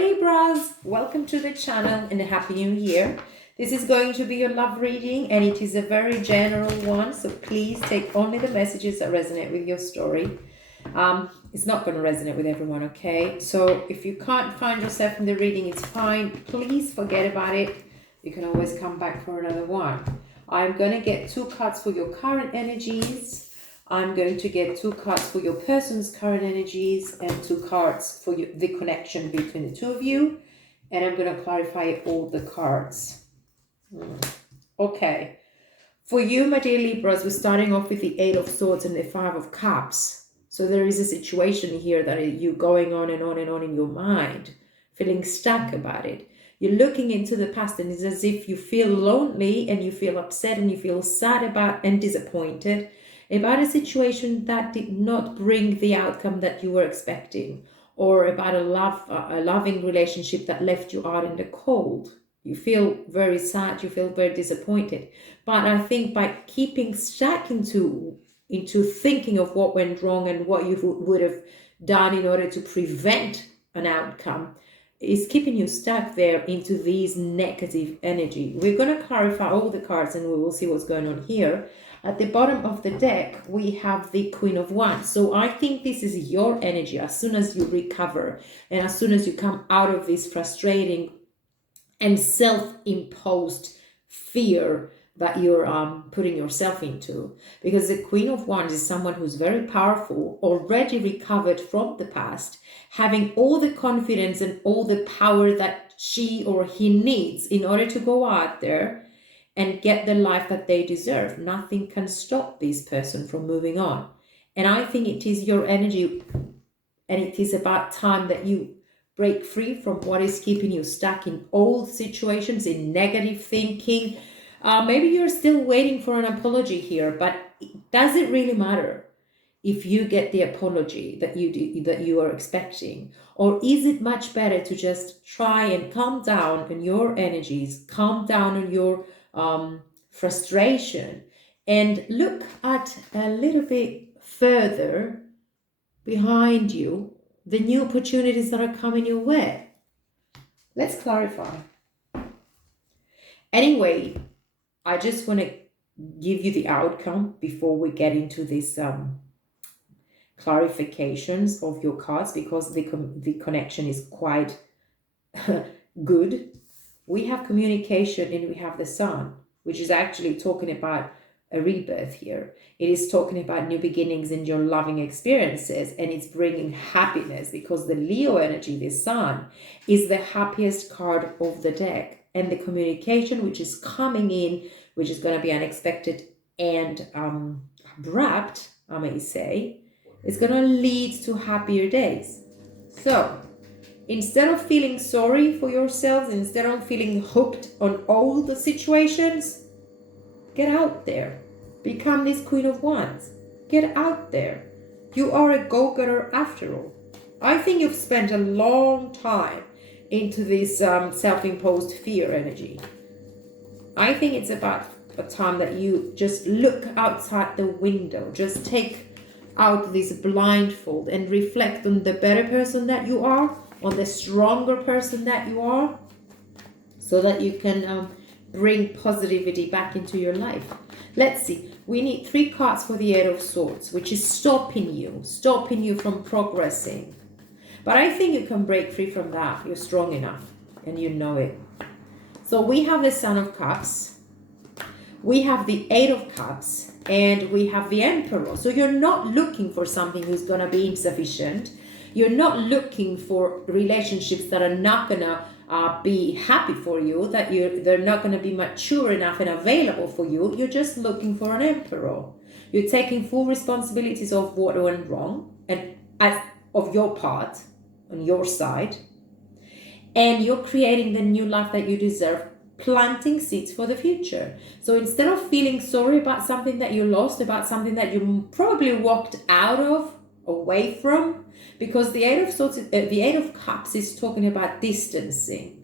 Libras, welcome to the channel and a happy new year. This is going to be your love reading and it is a very general one, so please take only the messages that resonate with your story. It's not going to resonate with everyone, okay? So if you can't find yourself in the reading, it's fine. Please forget about it. You can always come back for another one. I'm going to get 2 cards for your current energies. I'm going to get 2 cards for your person's current energies and 2 cards for the connection between the two of you. And I'm going to clarify all the cards. Okay. For you, my dear Libras, we're starting off with the 8 of Swords and the 5 of Cups. So there is a situation here that you're going on and on and on in your mind, feeling stuck about it. You're looking into the past and it's as if you feel lonely and you feel upset and you feel sad about and disappointed about a situation that did not bring the outcome that you were expecting, or about a loving relationship that left you out in the cold. You feel very sad, you feel very disappointed. But I think by keeping stuck into thinking of what went wrong and what you would have done in order to prevent an outcome, is keeping you stuck there into these negative energy. We're going to clarify all the cards and we will see what's going on here. At the bottom of the deck, we have the Queen of Wands. So I think this is your energy as soon as you recover and as soon as you come out of this frustrating and self-imposed fear that you're putting yourself into. Because the Queen of Wands is someone who's very powerful, already recovered from the past, having all the confidence and all the power that she or he needs in order to go out there and get the life that they deserve. Nothing can stop this person from moving on. And I think it is your energy, and it is about time that you break free from what is keeping you stuck in old situations, in negative thinking. Maybe you're still waiting for an apology here, but does it really matter if you get the apology that you are expecting? Or is it much better to just try and calm down on your energies, calm down on your frustration, and look at a little bit further behind you the new opportunities that are coming your way? Let's clarify. Anyway, I just want to give you the outcome before we get into this clarifications of your cards, because the connection is quite good. We have communication and we have the Sun, which is actually talking about a rebirth here. It is talking about new beginnings in your loving experiences, and it's bringing happiness because the Leo energy, the Sun, is the happiest card of the deck. And the communication which is coming in, which is going to be unexpected and abrupt, I may say, is going to lead to happier days. So instead of feeling sorry for yourselves, instead of feeling hooked on all the situations, get out there. Become this Queen of Wands. Get out there. You are a go-getter after all. I think you've spent a long time into this self-imposed fear energy. I think it's about a time that you just look outside the window. Just take out this blindfold and reflect on the better person that you are, on the stronger person that you are, so that you can bring positivity back into your life. Let's see. We need 3 cards for the 8 of Swords, which is stopping you from progressing. But I think you can break free from that. You're strong enough and you know it. So we have the Son of Cups, we have the 8 of Cups, and we have the Emperor. So you're not looking for something who's going to be insufficient. You're not looking for relationships that are not going to be happy for you, that they're not going to be mature enough and available for you. You're just looking for an Emperor. You're taking full responsibilities of what went wrong and of your part on your side, and you're creating the new life that you deserve, planting seeds for the future. So instead of feeling sorry about something that you lost, about something that you probably walked out of, away from, because the 8 of Swords, the 8 of Cups is talking about distancing,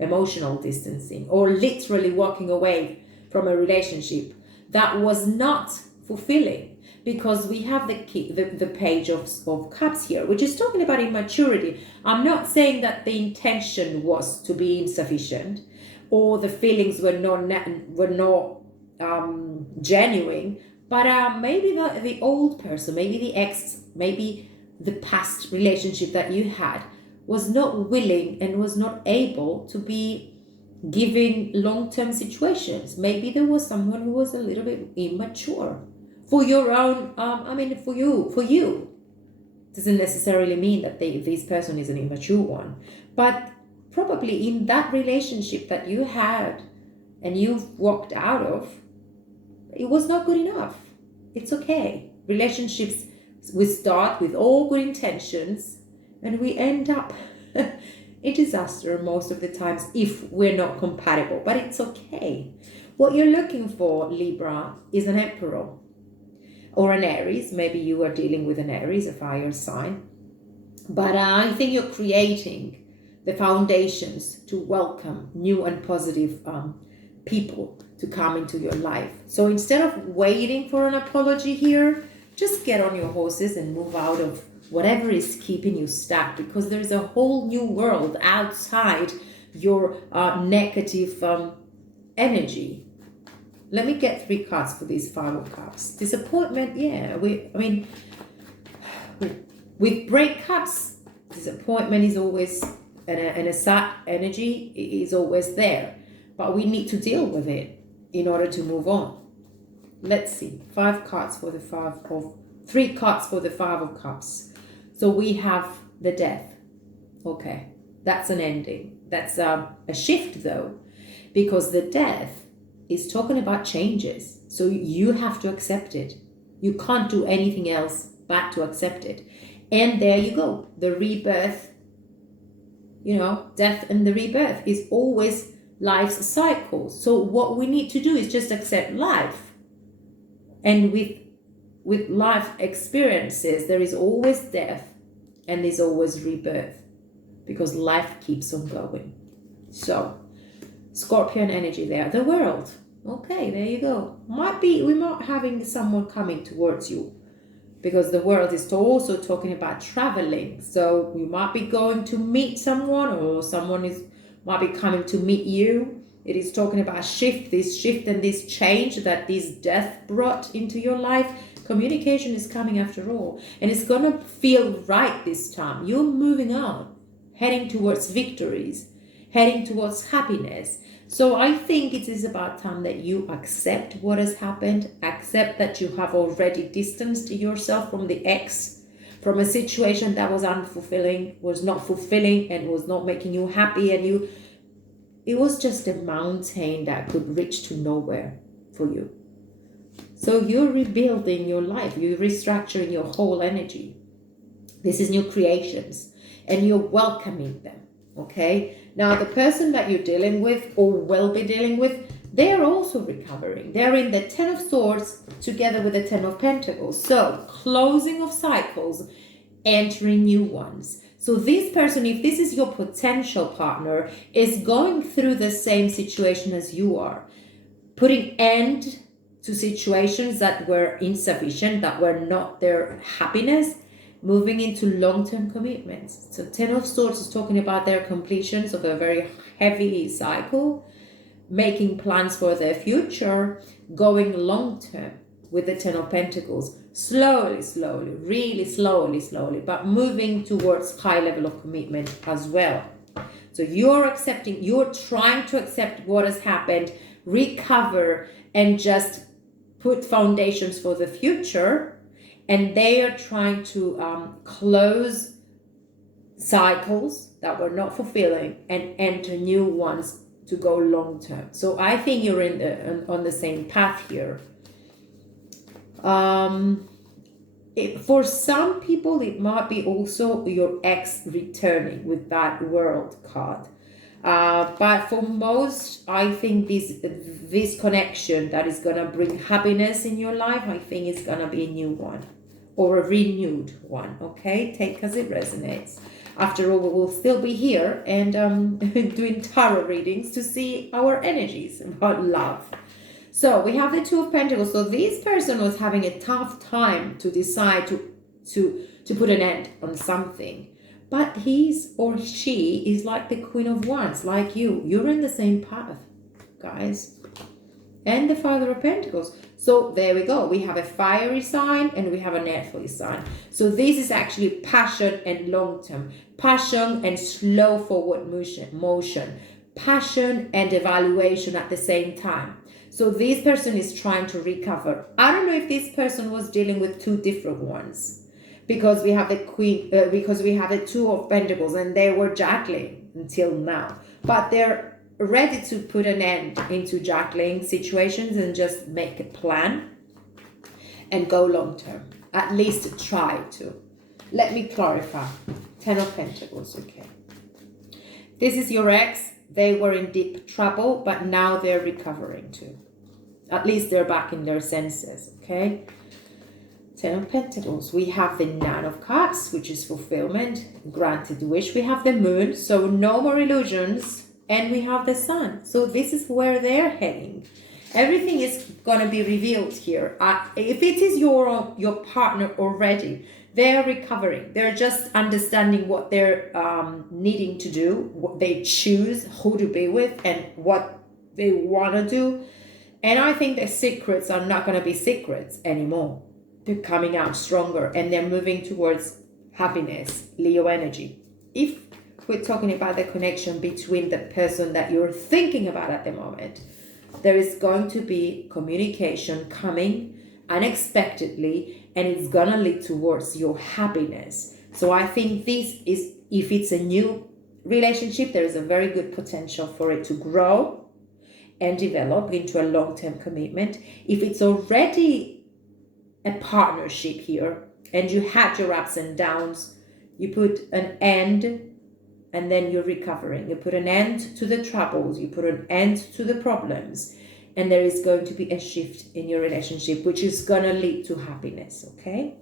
emotional distancing, or literally walking away from a relationship that was not fulfilling, because we have the page of cups here, which is talking about immaturity. I'm not saying that the intention was to be insufficient or the feelings were not genuine, but maybe the old person, maybe the ex, maybe the past relationship that you had was not willing and was not able to be giving long-term situations. Maybe there was someone who was a little bit immature for your own, for you. Doesn't necessarily mean that this person is an immature one, but probably in that relationship that you had and you've walked out of, it was not good enough. It's okay. Relationships, we start with all good intentions and we end up in disaster most of the times if we're not compatible, but it's okay. What you're looking for, Libra, is an Emperor or an Aries. Maybe you are dealing with an Aries, a fire sign, but I think you're creating the foundations to welcome new and positive people to come into your life. So instead of waiting for an apology here, just get on your horses and move out of whatever is keeping you stuck, because there is a whole new world outside your negative energy. Let me get 3 cards for these 5 of Cups. Disappointment, yeah. With breakups, disappointment is always, and a sad energy is always there. But we need to deal with it in order to move on. Let's see. 3 cards for the 5 of Cups. So we have the Death. Okay, that's an ending. That's a shift though, because the Death is talking about changes. So you have to accept it. You can't do anything else but to accept it. And there you go. The rebirth, death and the rebirth is always life's cycle. So what we need to do is just accept life. And with life experiences, there is always death and there's always rebirth, because life keeps on going. So Scorpion energy there, the world. Okay, there you go. We're not having someone coming towards you, because the world is also talking about traveling. So you might be going to meet someone, or someone might be coming to meet you. It is talking about this shift and this change that this death brought into your life. Communication is coming after all, and it's going to feel right this time. You're moving on, heading towards victories, heading towards happiness. So I think it is about time that you accept what has happened, accept that you have already distanced yourself from the ex, from a situation that was unfulfilling, was not fulfilling, and was not making you happy, and it was just a mountain that could reach to nowhere for you. So you're rebuilding your life, you're restructuring your whole energy. This is new creations, and you're welcoming them, okay? Now, the person that you're dealing with or will be dealing with, they're also recovering. They're in the 10 of Swords together with the 10 of Pentacles. So closing of cycles, entering new ones. So this person, if this is your potential partner, is going through the same situation as you are, putting end to situations that were insufficient, that were not their happiness, moving into long-term commitments. So 10 of Swords is talking about their completions of a very heavy cycle, making plans for their future, going long-term with the 10 of Pentacles. Slowly, really slowly, but moving towards high level of commitment as well. So you're trying to accept what has happened, recover, and just put foundations for the future. And they are trying to close cycles that were not fulfilling and enter new ones to go long term. So I think you're on the same path here. For some people, it might be also your ex returning with that World card. But for most, I think this connection that is going to bring happiness in your life, I think it's going to be a new one or a renewed one, okay? Take as it resonates. After all, we will still be here and doing tarot readings to see our energies about love. So we have the Two of Pentacles. So this person was having a tough time to decide to put an end on something. But he's or she is like the Queen of Wands, like you. You're in the same path, guys. And the Father of Pentacles. So there we go. We have a fiery sign and we have an earthly sign. So this is actually passion and long-term. Passion and slow forward motion. Passion and evaluation at the same time. So this person is trying to recover. I don't know if this person was dealing with two different ones, because we have the Queen, because we have the Two of Pentacles, and they were juggling until now. But they're ready to put an end into juggling situations and just make a plan and go long term. At least try to. Let me clarify. Ten of Pentacles, okay. This is your ex. They were in deep trouble, but now they're recovering too. At least they're back in their senses, okay? Ten of Pentacles. We have the Nine of Cups, which is fulfillment, granted wish. We have the Moon, so no more illusions. And we have the Sun. So this is where they're heading. Everything is going to be revealed here. If it is your partner already, they're recovering. They're just understanding what they're needing to do, what they choose, who to be with, and what they want to do. And I think the secrets are not going to be secrets anymore. They're coming out stronger and they're moving towards happiness, Leo energy. If we're talking about the connection between the person that you're thinking about at the moment, there is going to be communication coming unexpectedly, and it's gonna lead towards your happiness. So I think this is, if it's a new relationship, there is a very good potential for it to grow and develop into a long-term commitment. If it's already a partnership here and you had your ups and downs, you put an end and then you're recovering. You put an end to the troubles, you put an end to the problems, and there is going to be a shift in your relationship, which is going to lead to happiness, okay?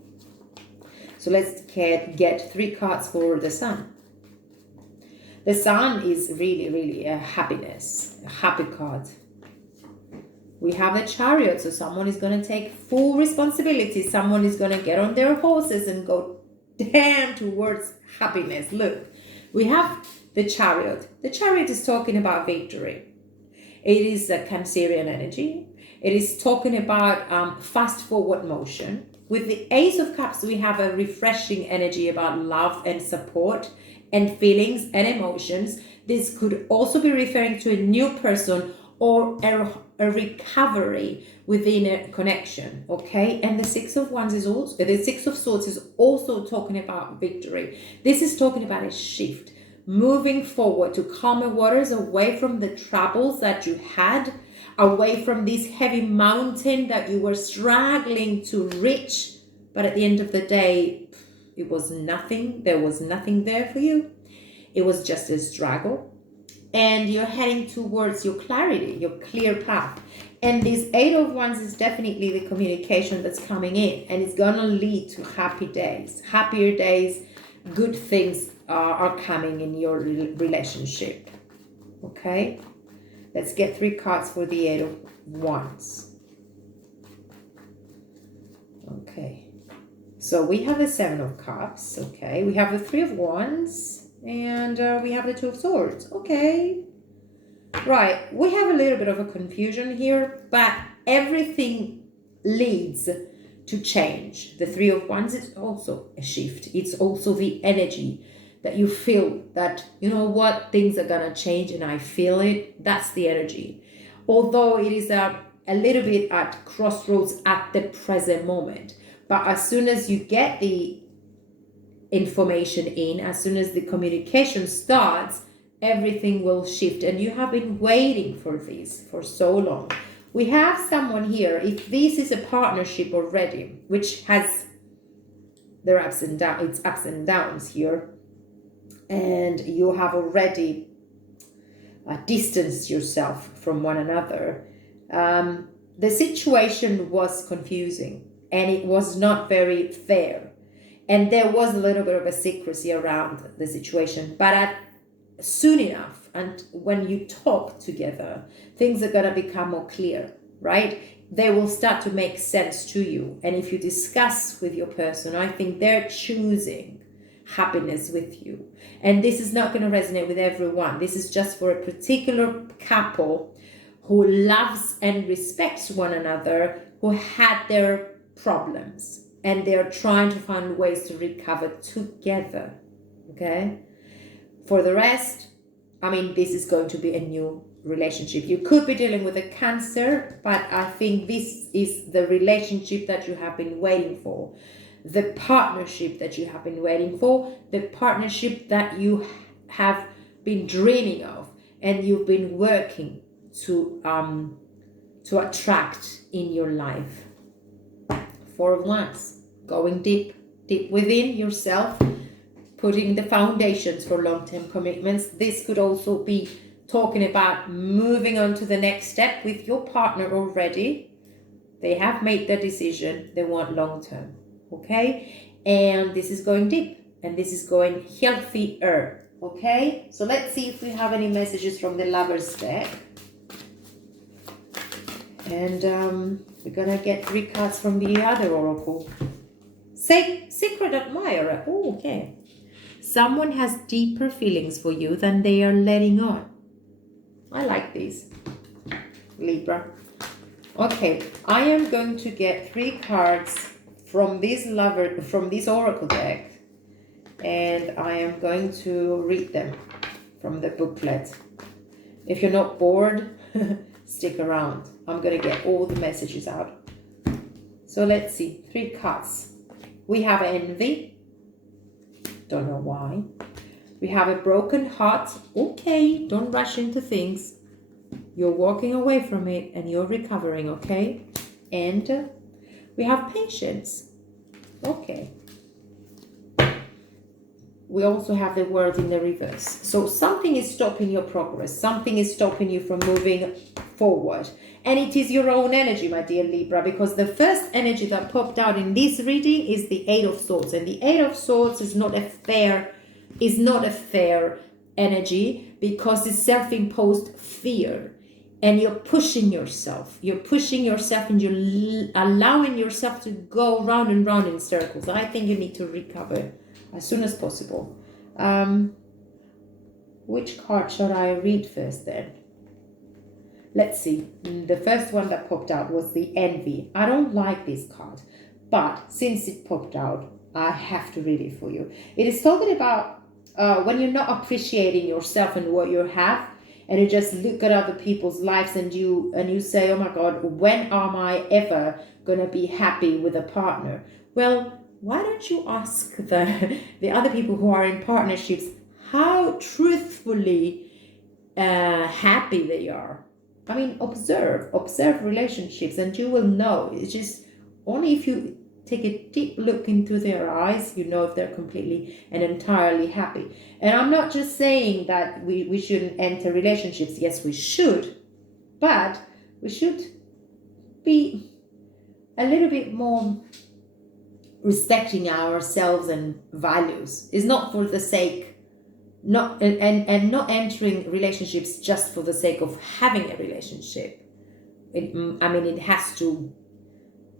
So let's get 3 cards for the Sun. The Sun is really, really a happiness, a happy card. We have the Chariot, so someone is going to take full responsibility. Someone is going to get on their horses and go damn towards happiness. Look. We have the Chariot. The Chariot is talking about victory. It is a Cancerian energy. It is talking about fast forward motion. With the Ace of Cups, we have a refreshing energy about love and support and feelings and emotions. This could also be referring to a new person or a recovery within a connection, okay? And the Six of Wands is also, the Six of Swords is also talking about victory. This is talking about a shift, moving forward to calmer waters, away from the troubles that you had, away from this heavy mountain that you were struggling to reach. But at the end of the day, it was nothing. There was nothing there for you. It was just a struggle. And you're heading towards your clarity, your clear path. And this Eight of Wands is definitely the communication that's coming in, and it's gonna lead to happy days, happier days. Good things are coming in your relationship. Okay, let's get 3 cards for the Eight of Wands. Okay, so we have the Seven of Cups. Okay, we have the Three of Wands. And we have the Two of Swords. Okay. Right. We have a little bit of a confusion here, but everything leads to change. The Three of Wands is also a shift. It's also the energy that you feel that, you know what, things are going to change and I feel it. That's the energy. Although it is a little bit at crossroads at the present moment. But as soon as you get the information in, as soon as the communication starts, everything will shift. And you have been waiting for this for so long. We have someone here, if this is a partnership already, which has their ups and downs, it's ups and downs here, and you have already distanced yourself from one another, the situation was confusing and it was not very fair. And there was a little bit of a secrecy around the situation. But soon enough, and when you talk together, things are going to become more clear. right? They will start to make sense to you. And if you discuss with your person, I think they're choosing happiness with you. And this is not going to resonate with everyone. This is just for a particular couple who loves and respects one another, who had their problems, and they're trying to find ways to recover together. Okay? For the rest, I mean, this is going to be a new relationship. You could be dealing with a Cancer, but I think this is the relationship that you have been waiting for, the partnership that you have been waiting for, the partnership that you have been dreaming of, and you've been working to attract in your life. 4 of Wands, going deep within yourself, putting the foundations for long-term commitments. This could also be talking about moving on to the next step with your partner already. They have made their decision. They want long-term, okay? And this is going deep, and this is going healthier, okay? So let's see if we have any messages from the Lovers deck. And we're gonna get 3 cards from the other oracle. Secret admirer. Oh, okay. Someone has deeper feelings for you than they are letting on. I like these, Libra. Okay, I am going to get 3 cards from this oracle deck, and I am going to read them from the booklet. If you're not bored, stick around. I'm going to get all the messages out. So let's see. 3 cards. We have envy. Don't know why. We have a broken heart. Okay, don't rush into things. You're walking away from it and you're recovering, okay? And we have patience. Okay. We also have the World in the reverse. So something is stopping your progress. Something is stopping you from moving forward. And it is your own energy, my dear Libra, because the first energy that popped out in this reading is the 8 of Swords. And the 8 of Swords is not a fair energy, because it's self-imposed fear. And you're pushing yourself. You're pushing yourself, and you're allowing yourself to go round and round in circles. I think you need to recover as soon as possible. Which card should I read first then? Let's see. The first one that popped out was the Envy. I don't like this card, but since it popped out, I have to read it for you. It is talking about when you're not appreciating yourself and what you have, and you just look at other people's lives and you say, oh my God, when am I ever gonna be happy with a partner? Well, why don't you ask the other people who are in partnerships how truthfully happy they are? I mean, observe relationships, and you will know. It's just only if you take a deep look into their eyes, you know if they're completely and entirely happy. And I'm not just saying that we shouldn't enter relationships. Yes, we should, but we should be a little bit more respecting ourselves and values. It's not for the sake, not entering relationships just for the sake of having a relationship. It has to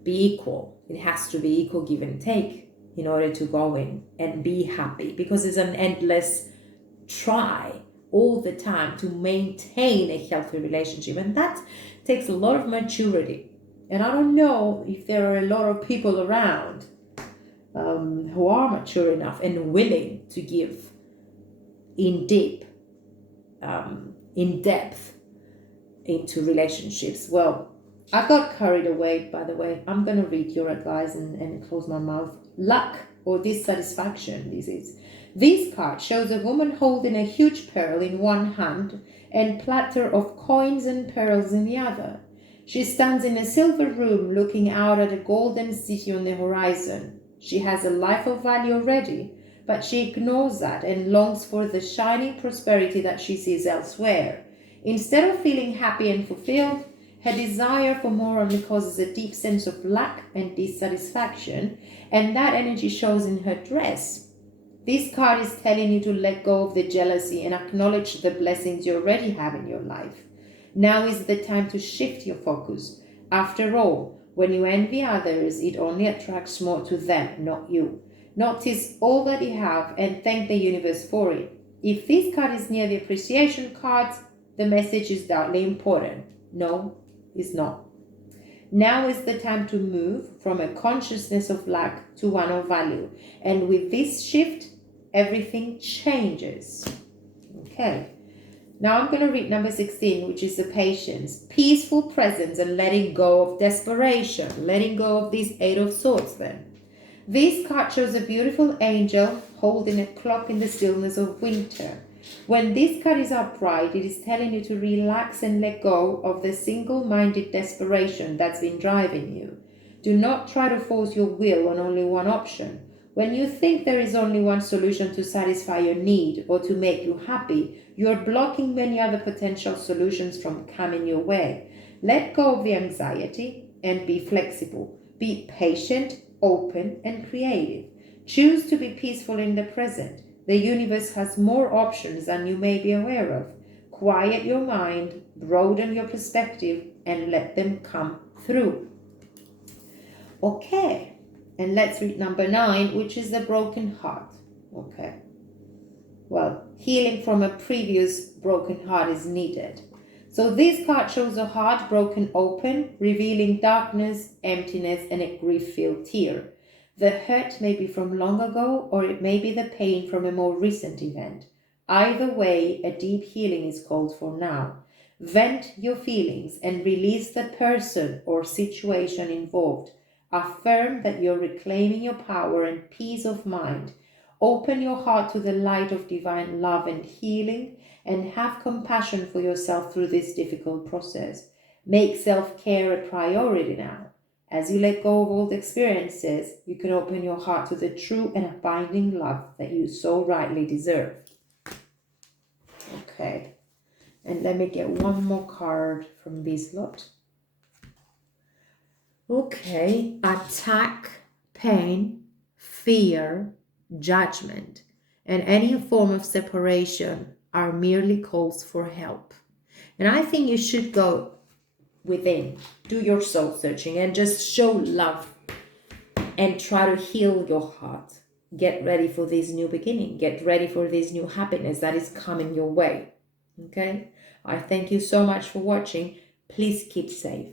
be equal. It has to be equal give and take in order to go in and be happy, because it's an endless try all the time to maintain a healthy relationship, and that takes a lot of maturity. And I don't know if there are a lot of people around who are mature enough and willing to give in depth into relationships. Well, I got carried away, by the way. I'm going to read your advice and close my mouth. Luck or dissatisfaction, this is. This card shows a woman holding a huge pearl in one hand and platter of coins and pearls in the other. She stands in a silver room looking out at a golden city on the horizon. She has a life of value already, but she ignores that and longs for the shining prosperity that she sees elsewhere. Instead of feeling happy and fulfilled, her desire for more only causes a deep sense of lack and dissatisfaction, and that energy shows in her dress. This card is telling you to let go of the jealousy and acknowledge the blessings you already have in your life. Now is the time to shift your focus. After all, when you envy others, it only attracts more to them, not you. Notice all that you have and thank the universe for it. If this card is near the appreciation cards, the message is doubly important. No, it's not. Now is the time to move from a consciousness of lack to one of value. And with this shift, everything changes. Okay. Now I'm going to read number 16, which is the patience. Peaceful presence and letting go of desperation. Letting go of this Eight of Swords then. This card shows a beautiful angel holding a clock in the stillness of winter. When this card is upright, it is telling you to relax and let go of the single-minded desperation that's been driving you. Do not try to force your will on only one option. When you think there is only one solution to satisfy your need or to make you happy, you are blocking many other potential solutions from coming your way. Let go of the anxiety and be flexible. Be patient, open, and creative. Choose to be peaceful in the present. The universe has more options than you may be aware of. Quiet your mind, broaden your perspective, and let them come through. Okay, and let's read number 9, which is the broken heart. Okay, well, healing from a previous broken heart is needed. So this card shows a heart broken open, revealing darkness, emptiness, and a grief-filled tear. The hurt may be from long ago, or it may be the pain from a more recent event. Either way, a deep healing is called for now. Vent your feelings and release the person or situation involved. Affirm that you're reclaiming your power and peace of mind. Open your heart to the light of divine love and healing, and have compassion for yourself through this difficult process. Make self-care a priority now. As you let go of old experiences, you can open your heart to the true and abiding love that you so rightly deserve. Okay, and let me get one more card from this lot. Okay, attack, pain, fear, judgment, and any form of separation are merely calls for help. And I think you should go within, do your soul searching, and just show love and try to heal your heart. Get ready for this new beginning. Get ready for this new happiness that is coming your way. Okay? I thank you so much for watching. Please keep safe.